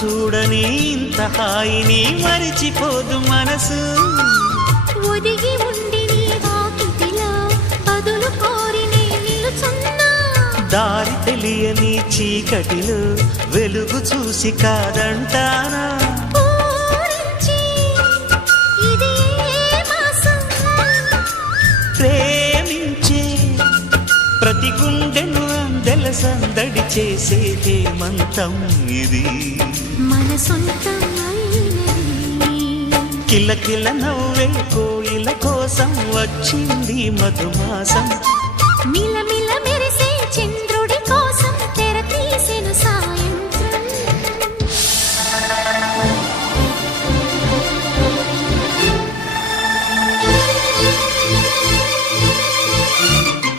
చూడని ఇంత హాయిని మరిచిపోదు మనసు. ఒదిగి ఉండి నీ వాకిటిలో బదులు కోరి నే నిలుచున్నా. దారి తెలియని చీకటిలో వెలుగు చూసి కాదంటానా. ప్రేమించే ప్రతి గుండెను అందెల సందడి చేసే హేమంతం ఇది. మన సొంతం కిలకిల నవ్వే కోయిల కోసం వచ్చింది మధుమాసం.